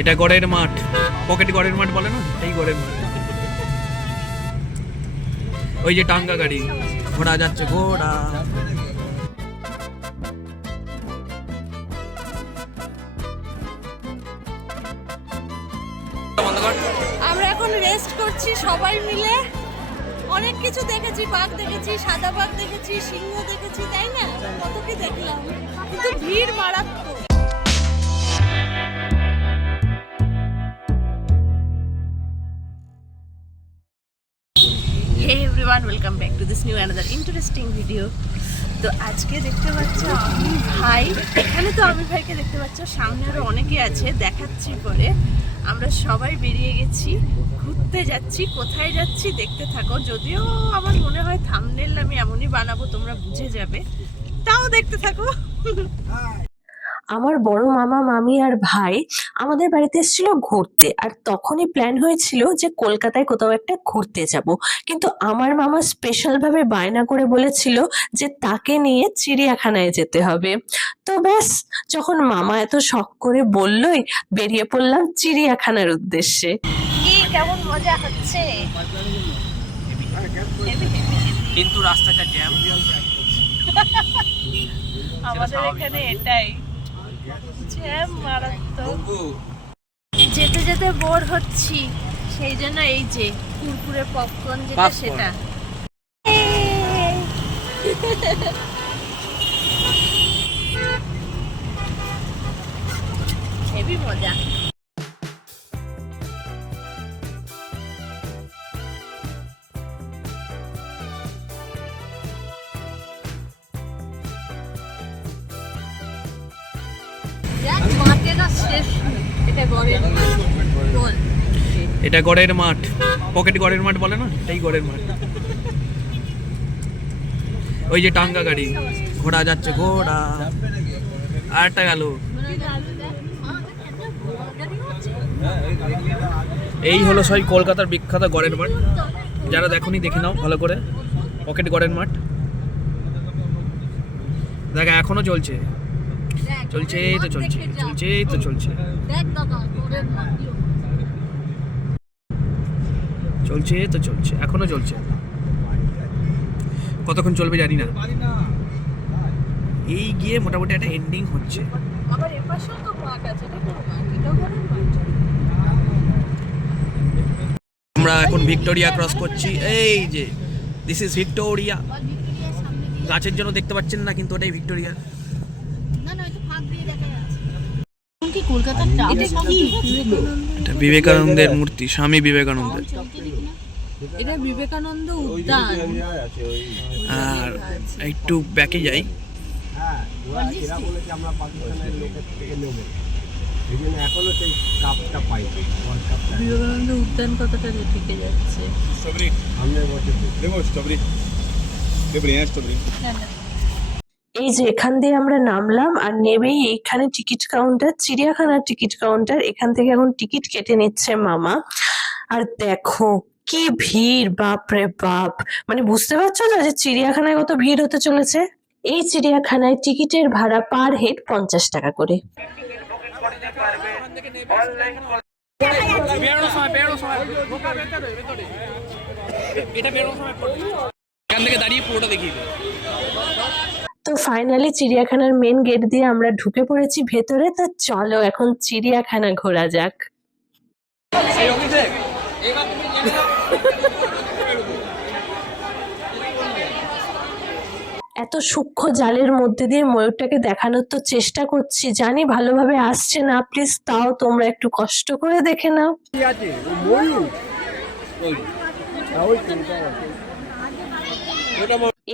এটা গড়ের মাঠ, পকেট গড়ের মাঠ বলে না, এই গড়ের মাঠ। ওই যে টাঙ্গা গাড়ি, ঘোড়া যাচ্ছে, ঘোড়া। আমরা এখন রেস্ট করছি সবাই মিলে। অনেক কিছু দেখেছি, বাঘ দেখেছি, সাদা বাঘ দেখেছি, সিংহ দেখেছি, তাই না? কত কি দেখলাম, কিন্তু ভিড় মারাত্মক। Hey everyone, welcome back to this new another interesting video. তো আজকে দেখতে পাচ্ছ আমি ভাই, এখানে তো আমি ভাইকে দেখতে পাচ্ছ, সামনে আরো অনেকে আছে, দেখাচ্ছি পরে। আমরা সবাই বেরিয়ে গেছি, ঘুরতে যাচ্ছি। কোথায় যাচ্ছি দেখতে থাকো। যদিও আমার মনে হয় থাম্বনেল আমি এমনই বানাবো, তোমরা বুঝে যাবে, তাও দেখতে থাকো। আমার বড় মামা মামি আর ভাই আমাদের বাড়িতে এসেছিল ঘুরতে, আর তখনই প্ল্যান হয়েছিল যে কলকাতায় কোথাও একটা ঘুরতে যাব। কিন্তু আমার মামা স্পেশাল ভাবে বায়না করে বলেছিল যে তাকে নিয়ে চিড়িয়াখানায় যেতে হবে। তো ব্যাস, যখন মামা এত শখ করে বললই, বেরিয়ে পড়লাম চিড়িয়াখানার উদ্দেশ্যে। কি কেমন মজা হচ্ছে, কিন্তু রাস্তাটা জ্যাম। আমাদের এখানে এটাই জ্যাম মারাত্মক। যেতে যেতে বোর হচ্ছি, সেই জন্য এই যে কুরকুরে পপকর্ন যেটা, সেটা হেভি মজা। এটা গড়ের মাঠ, পকেট গড়ের মাঠ বলে না, এই গড়ের মাঠ। ওই যে টাঙ্গা গাড়ি, ঘোড়া যাচ্ছে, ঘোড়া। আর একটা গেল। এই হলো সবাই কলকাতার বিখ্যাত গড়ের মাঠ। যারা দেখোনি দেখে নাও ভালো করে, পকেট গড়ের মাঠ। দেখা এখনো চলছে, চলছে তো চলছে, চলছে তো চলছে, চলছে তো চলছে, এখনো চলছে। কতক্ষণ চলবে জানি না। এই গিয়ে মোটামুটি একটা এন্ডিং হচ্ছে। আমরা এখন ভিক্টোরিয়া ক্রস করছি। এই যে দিস ইজ ভিক্টোরিয়া। গাছের জন্য দেখতে পাচ্ছেন না, কিন্তু ওটাই ভিক্টোরিয়া। এটা বিবেকানন্দের মূর্তি, স্বামী বিবেকানন্দের। এটা বিবেকানন্দ উদ্যান। আর একটু ব্যাকে যাই। বিবেকানন্দ উদ্যান কতটা ঢুকে যাচ্ছে। এই যে এখান দিয়ে আমরা নামলাম, আর নেবেই এইখানে টিকিট কাউন্টার, চিড়িয়াখানার টিকিট কাউন্টার। এখান থেকে এখন টিকিট কেটে নিচ্ছে মামা। আর দেখো কি ভিড়, বাপ রে বাপ! মানে বুঝতে পারছো না যে চিড়িয়াখানায় কত ভিড় হতে চলেছে। এই চিড়িয়াখানায় টিকিটের ভাড়া পার হেড 50 টাকা করে। তো ফাইনালি চিড়িয়াখানার মেন গেট দিয়ে আমরা ঢুকে পড়েছি ভেতরে। তা চলো এখন চিড়িয়াখানা ঘোরা যাক। এত সূক্ষ্ম জালের মধ্যে দিয়ে ময়ূরটাকে দেখানোর তো চেষ্টা করছি, জানি ভালোভাবে আসছে না, প্লিজ তাও তোমরা একটু কষ্ট করে দেখে নাও।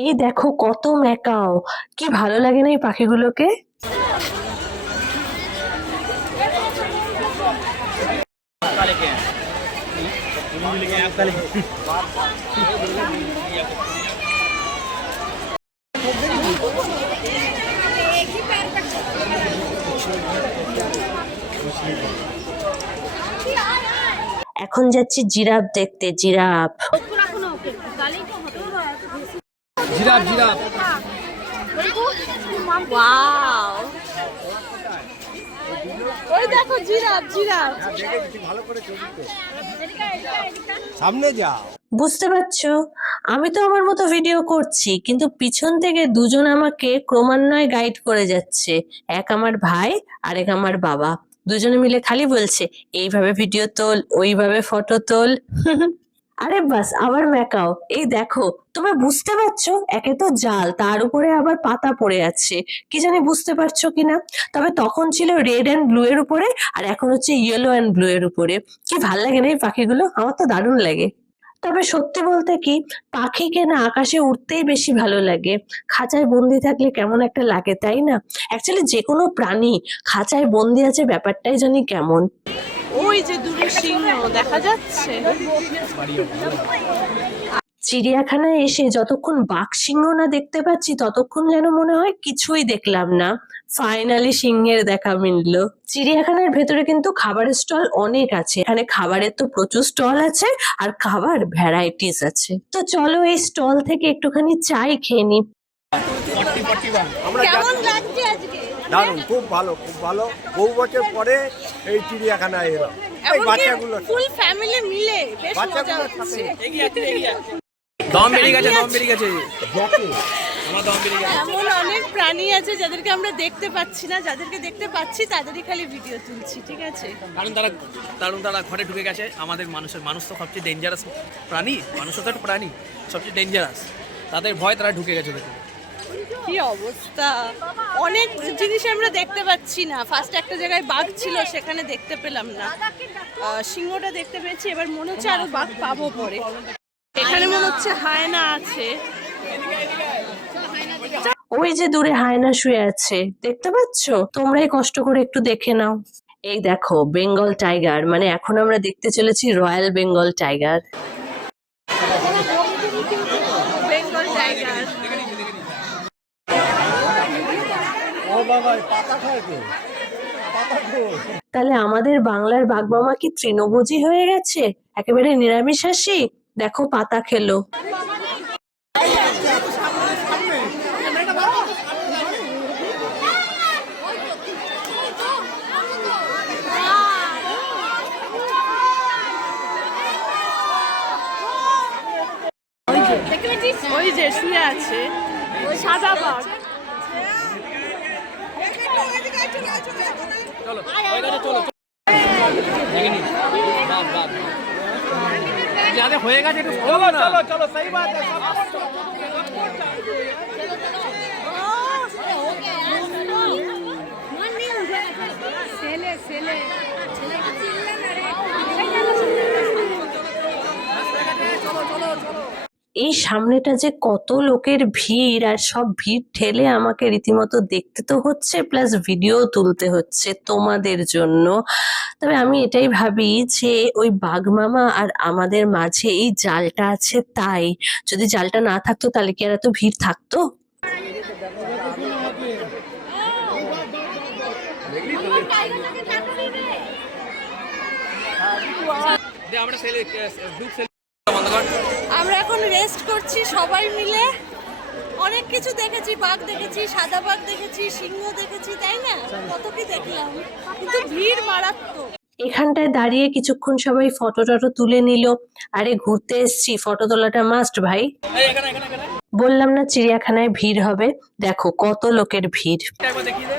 এই দেখো কত ম্যাকাও, কি ভালো লাগে না এই পাখিগুলোকে। এখন যাচ্ছি জিরাফ দেখতে, জিরাফ। জিরাফ জিরাফ ওয়াও, ওই ওই দেখো জিরাফ জিরাফ। সামনে যাও। বুঝতে পারছো, আমি তো আমার মতো ভিডিও করছি, কিন্তু পিছন থেকে দুজন আমাকে ক্রমান্বয়ে গাইড করে যাচ্ছে। এক আমার ভাই আর এক আমার বাবা, দুজনে মিলে খালি বলছে এইভাবে ভিডিও তোল, ওইভাবে ফটো তোল। আরে বাস আবার মেকাও। এই দেখো, তোমরা বুঝতে পারছো, একে তো জাল, তার উপরে আবার পাতা পড়ে আছে, কি জানি বুঝতে পারছো কিনা। তবে তখন ছিল রেড অ্যান্ড ব্লু এর উপরে, আর এখন হচ্ছে ইয়েলো অ্যান্ড ব্লু এর উপরে। কি ভাল লাগে না এই পাখিগুলো, আমার তো দারুণ লাগে। তবে সত্যি বলতে কি, পাখিকে না আকাশে উঠতেই বেশি ভালো লাগে। খাঁচায় বন্দি থাকলে কেমন একটা লাগে, তাই না? অ্যাকচুয়ালি যে কোনো প্রাণী খাঁচায় বন্দি আছে ব্যাপারটাই জানি কেমন। ওই যে দূরে সিংহ দেখা যাচ্ছে। চিড়িয়াখানায় এসে যতক্ষণ বাঘ সিংহ না দেখতে পাচ্ছি ততক্ষণ যেন মনে হয় কিছুই দেখলাম না। ফাইনালি সিংহের দেখা মিললো। চিড়িয়াখানার ভেতরে কিন্তু খাবারের স্টল অনেক আছে, এখানে খাবারের তো প্রচুর স্টল আছে, আর খাবার ভ্যারাইটিস আছে। তো চলো এই স্টল থেকে একটুখানি চাই খেয়ে নি। কেমন লাগছে আজকে? দারুণ, খুব ভালো, খুব ভালো। বহু বছর পরে এই চিড়িয়াখানায় এলাম। এই বাচ্চাগুলো ফুল ফ্যামিলি মিলে বেশ মজা বাচ্চাগুলোর হচ্ছে। সাথে দম বেরিয়ে গেছে, দম বেরিয়ে গেছে, যকে আমার দম বেরিয়ে গেছে। এমন অনেক প্রাণী আছে যাদেরকে আমরা দেখতে পাচ্ছি না, যাদেরকে দেখতে পাচ্ছি তাদেরই খালি ভিডিও তুলছি, ঠিক আছে? কারণ তারা ঘরে ঢুকে গেছে। আমাদের মানুষ তো সবচেয়ে ডেঞ্জারাস প্রাণী, মানুষও তো একটা প্রাণী, সবচেয়ে ডেঞ্জারাস। তাদের ভয় তারা ঢুকে গেছে দেখুন। কি অবস্থা, অনেক জিনিস আমরা দেখতে পাচ্ছি না। ফার্স্ট একটা জায়গায় বাঘ ছিল, সেখানে দেখতে পেলাম না। সিংহটা দেখতে পেয়েছি, এবার মনে হচ্ছে আরো বাঘ পাবো পরে। এখানে মনে হচ্ছে হায়না আছে। ওই যে দূরে হায়না শুয়ে আছে, দেখতে পাচ্ছো? তোমরাই কষ্ট করে একটু দেখে নাও। এই দেখো বেঙ্গল টাইগার, মানে এখন আমরা দেখতে চলেছি royal Bengal tiger. Bengal tiger. ও বাবা, পাতা খায় তো, পাতা খায়। তাহলে আমাদের বাংলার বাঘমামা কি তৃণভোজী হয়ে গেছে, একেবারে নিরামিষাশী? দেখো পাতা খেলো। ওই যে শুয়ে আছে সাদা বাঘ। চলো ওই গাছে চলো, দেখে নি। বাদ বাদ যাদের হয়ে গেছে একটু চলো না। চলো চলো, সही बात है। এই সামনেটা যে কত লোকের ভিড়, আর সব ভিড় ঠেলে আমাকে রীতিমতো দেখতে তো হচ্ছে, প্লাস ভিডিও তুলতে হচ্ছে তোমাদের জন্য। তবে আমি এটাই ভাবি যে ওই বাঘমামা আর আমাদের মাঝে এই জালটা আছে, তাই যদি জালটা না থাকতো তাহলে কি আর এত ভিড় থাকতো? আমরা গ্রুপ বন্ধ কর। আমরা এখন রেস্ট করছি সবাই মিলে। অনেক কিছু দেখেছি, বাঘ দেখেছি, সাদা বাঘ দেখেছি, সিংহ দেখেছি, তাই না? কত কি দেখলাম, কিন্তু ভিড় মারাত্মক। এখানটায় দাঁড়িয়ে কিছুক্ষণ সবাই ফটো টটো তুলে নিল। আরে ঘুরতে এসছি, ফটো তোলাটা মাস্ট ভাই। এই এখানে এখানে এখানে বললাম না চিড়িয়াখানায় ভিড় হবে, দেখো কত লোকের ভিড়। একবার দেখিয়ে দে।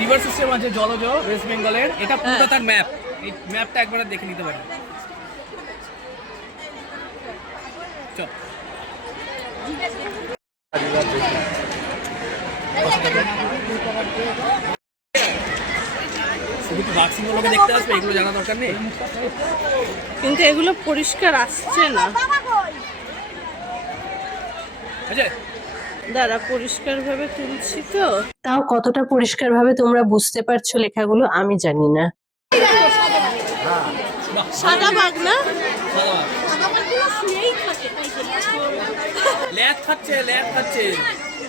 রিভার সিস্টেম আছে জলজ ওয়েস্ট বেঙ্গলের, এটা পুরো তার ম্যাপ। এই ম্যাপটা একবার দেখে নিতে পারি। চল শুধু বাঘ সিংহগুলোকে দেখতে আসবে, এগুলো জানা দরকার নেই। কিন্তু এগুলো পরিষ্কার আসছে না। আচ্ছা দাঁড়া, পরিষ্কার ভাবে তুলছি তো। তাও কতটা পরিষ্কার ভাবে তোমরা বুঝতে পারছো লেখাগুলো আমি জানি না। সাদা বাঘ না? ল্যাদ খাচ্ছে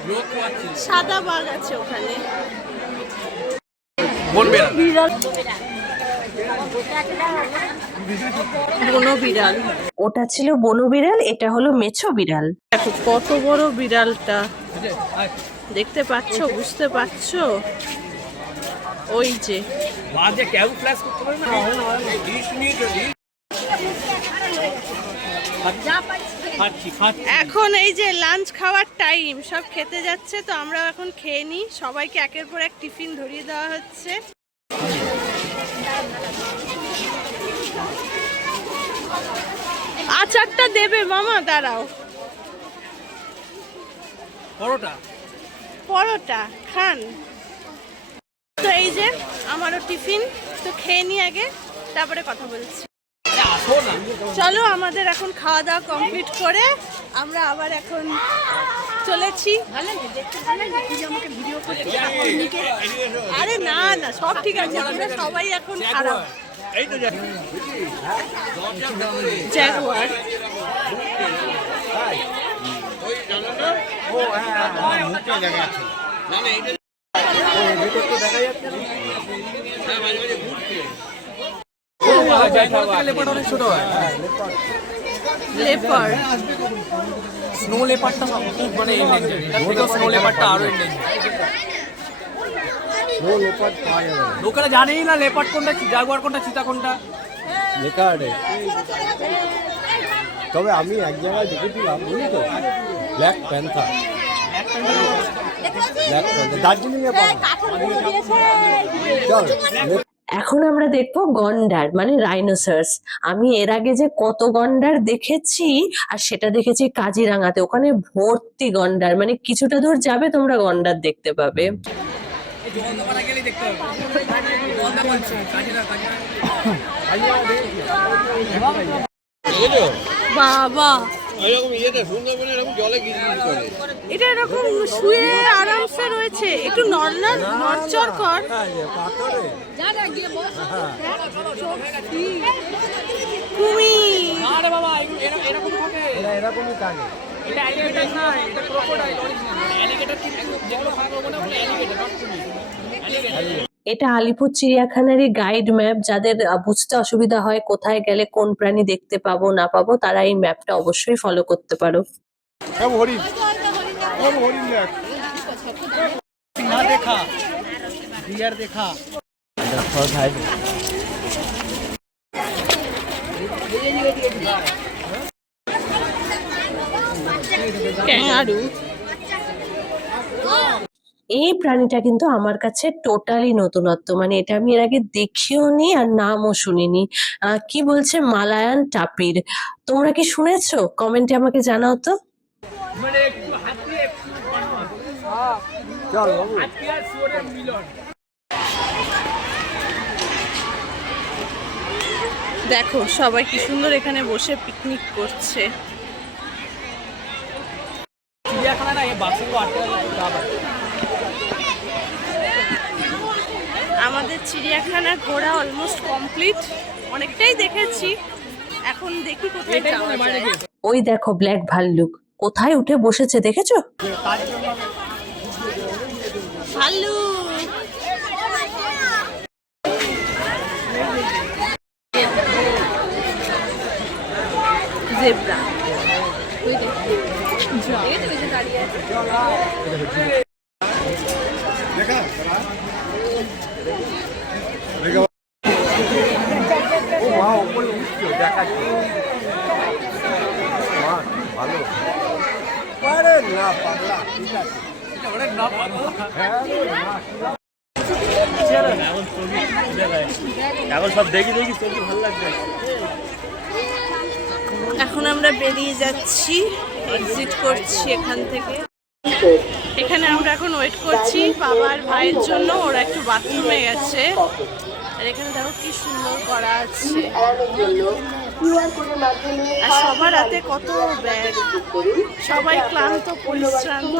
রোগ খাচ্ছে। সাদা বাঘ আছে ওখানে। বলবে না বনো বিড়াল। ওটা ছিল বনো বিড়াল, এটা হলো মেছো বিড়াল। দেখো কত বড় বিড়ালটা, দেখতে পাচ্ছো, বুঝতে পারছো? ওই যে মা যে ক্যাউ ফ্ল্যাশ করতে পারে না এখন এই যে লাঞ্চ খাওয়ার টাইম, সব খেতে যাচ্ছে, তো আমরা এখন খেয়ে নিই। সবাইকে একের পর এক টিফিন ধরিয়ে দেওয়া হচ্ছে। আচারটা দেবে মামা, দাঁড়াও। পরোটা খান। তো এই যে আমারও টিফিন, তো খেয়ে নি আগে, তারপরে কথা বলছি। চলো, আমাদের এখন খাওয়া দাওয়া কমপ্লিট করে আমরা আবার এখন চলেছি। আরে না না, সব ঠিক আছে, আমরা সবাই এখন খারাপ। জ্যাগুয়ার ছোট হয়। লেপার, স্নো লেপারটা খুব মানে স্নো লেপারটা আরো লোকেরা জানেই না লেপার্ড কোনটা, জাগুয়ার কোনটা, চিতা কোনটা। লেকার্ডে তবে আমি এক জায়গায় দেখেছিলাম, বুঝলি তো, ব্ল্যাক প্যান্থার। দার্জিলিংয়ে চল। এখন আমরা দেখবো গন্ডার মানে রাইনোসার্স। আমি এর আগে যে কত গন্ডার দেখেছি, আর সেটা দেখেছি কাজিরাঙাতে, ওখানে ভর্তি গন্ডার, মানে কিছুটা দূর যাবে তোমরা গন্ডার দেখতে পাবে। বাবা এরকম ইয়েতে সুন্দরবনে এরকম জলে গিজগিজ করে। এটা এরকম শুয়ে আরামসে রয়েছে, একটু নড়চড় কর। কুমির, আরে বাবা এরকম থাকে, এরকমই থাকে। এটা অ্যালিগেটর না, এটা ক্রোকোডাইল অরিজিনাল। অ্যালিগেটর কিন্তু যেগুলো খাওয়া হবে না, অ্যালিগেটর নট কুমির, অ্যালিগেটর। এটা আলিপুর চিড়িয়াখানারই গাইড ম্যাপ। যাদের বুঝতে অসুবিধা হয় কোথায় গেলে কোন প্রাণী দেখতে পাবো না পাবো, তারা এই ম্যাপটা অবশ্যই ফলো করতে পারো। হরিণ, হরিণ দেখ না দেখা, ডিয়ার দেখা। ক্যাঙ্গারু, এই প্রাণীটা কিন্তু আমার কাছে টোটালি নতুনত্ব, মানে এটা আমি এর আগে দেখিও নি আর নামও শুনিনি। কি বলছে মালায়ান টাপির, তোমরা কি শুনেছো? কমেন্টে আমাকে জানাও তো। মানে একটু হাতি একটু বানর, চল বাবু। হাতি আর শুয়োরের মিলন। দেখো সবাই কি সুন্দর এখানে বসে পিকনিক করছে। চিড়িয়াখানা না, এই বাসগুলো আটকে গেলে আমাদের চিড়িয়াখানা ঘোরা অলমোস্ট কমপ্লিট, অনেকটাই দেখেছি। এখন দেখি কোথায় যাওয়া যায়। ওই দেখো ব্ল্যাক ভাল্লুক কোথায় উঠে বসেছে, দেখেছো? ভাল্লুক, জেব্রা, দাঁড়িয়ে আছে। ও মা উপরে উঠছো, দেখাচ্ছি। মা ভালো। আরে না পাগলা, ঠিক আছে। এখন সব দেখি ছবি ভালো লাগবে। এখন আমরা বেরিয়ে যাচ্ছি, এক্সিট করছি এখান থেকে। এখানে আমরা এখন ওয়েট করছি বাবার ভাইয়ের জন্য, ওরা একটু বাথরুমে গেছে। আর এখানে দেখো কি সুন্দর করা আছে, আর সবার হাতে কত ব্যাগ, সবাই ক্লান্ত পরিশ্রান্ত।